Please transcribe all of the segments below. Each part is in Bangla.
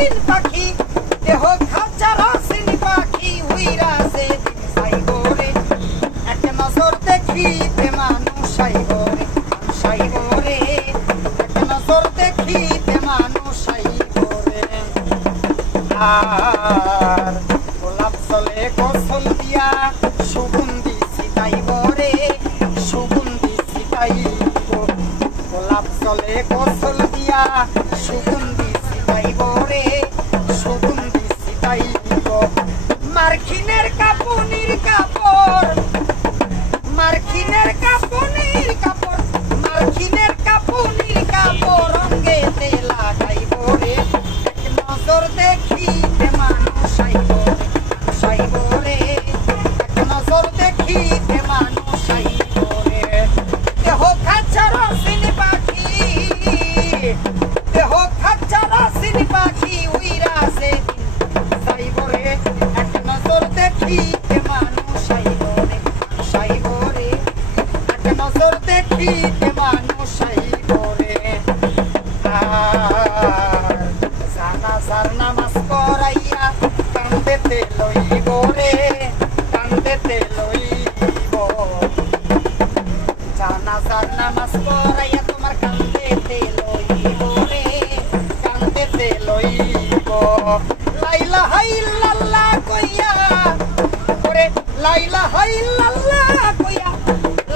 রাসিন পাখি দেহ খাঁচা রাসিন পাখি উইরা যেদিন যাইব রে এক নজর দেখিতে মানুষ আইব রে এক নজর দেখিতে মানুষ আইব রে। আর গোলাপ জলে গোসল দিয়া সুগন্ধি ছিটাইব রে সুগন্ধি ছিটাইব। গোলাপ জলে গোসল দিয়া সুগন্ধি ছিটাইব রে সুগন্ধি ছিটাইব। মার্কিনের কাপুনির কাপড় মার্কিনের কাপুনির কাপড় মার্কিনের কাপুনির কাপড় রঙ্গেতে লাগাইব রে এক নজর দেখিতে মানুষ আইব রে এক নজর দেখিতে মানুষ আইব রে। দেহ খাঁচা রাসিন পাখি দেহ খাঁচা রাসিন পাখি উইরা যেদিন যাইব রে এক নজর দেখিতে মানুষ আইব রে এক নজর দেখিতে মানুষ আইব রে। আর জানাজার নামাজ পড়াইয়া কান্দেতে লইব রে কান্দেতে লইব। জানাজার নামাজ পড়াইয়া তোমার কান্দেতে লইব রে কান্দেতে লইব। লাইলা হাইল্লাল্লাহ কইয়া ওরে লাইলা হাইল্লাল্লাহ কইয়া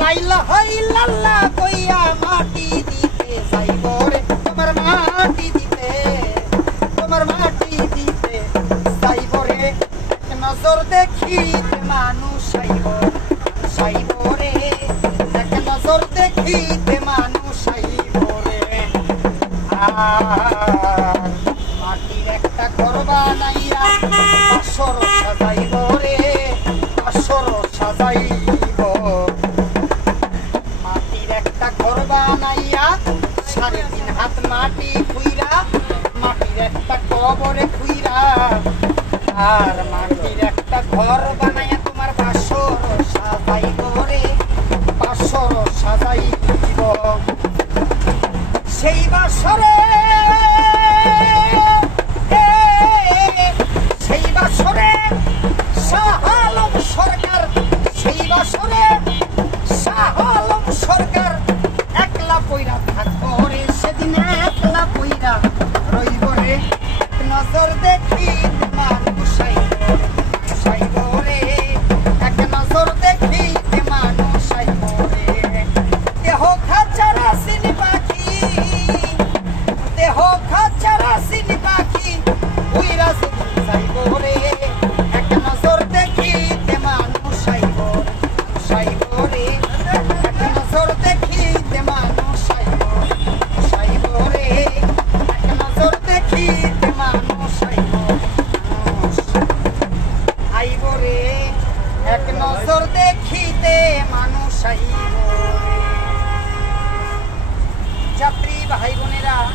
লাইলা হাইল্লাল্লাহ কইয়া মাটি দিতে যাইব রে তোমার মাটি দিতে যাইব রে এক নজর দেখিতে মানুষ আইব রে এক নজর দেখিতে মানুষ আইব রে। আর মাটির একটা ঘর বানাইয়া বাসর সাজাইব রে বাসর সাজাইব। মাটির একটা ঘর বানাইয়া 3.5 হাত মাটি খুইরা মাটির একটা কবরে খুইরা আর মাটির একটা ঘর বানাইয়া তোমার বাসর সাজাইব রে বাসর সাজাইব। সেই বাসরে সেই বাসরে শাহ আলম সরকার সেই বাসরে শাহ আলম সরকার একলা পইরা থাকবো রে সেদিন একলা পইরা রইব রে এক নজর দেখিতে মানুষ আইব রে এক নজর দেখিতে মানুষ আইব রে। দেহ খাঁচা রাসিন পাখি দেহ খাঁচা রাসিন পাখি উইরা যেদিন যাইব রে এক নজর দেখিতে মানুষ আইব রে এক নজর দেখিতে মানুষ আইব রে এক নজর দেখিতে মানুষ আইব রে এক নজর দেখিতে মানুষ আইব রে। যাত্রী ভাই বোনেরা।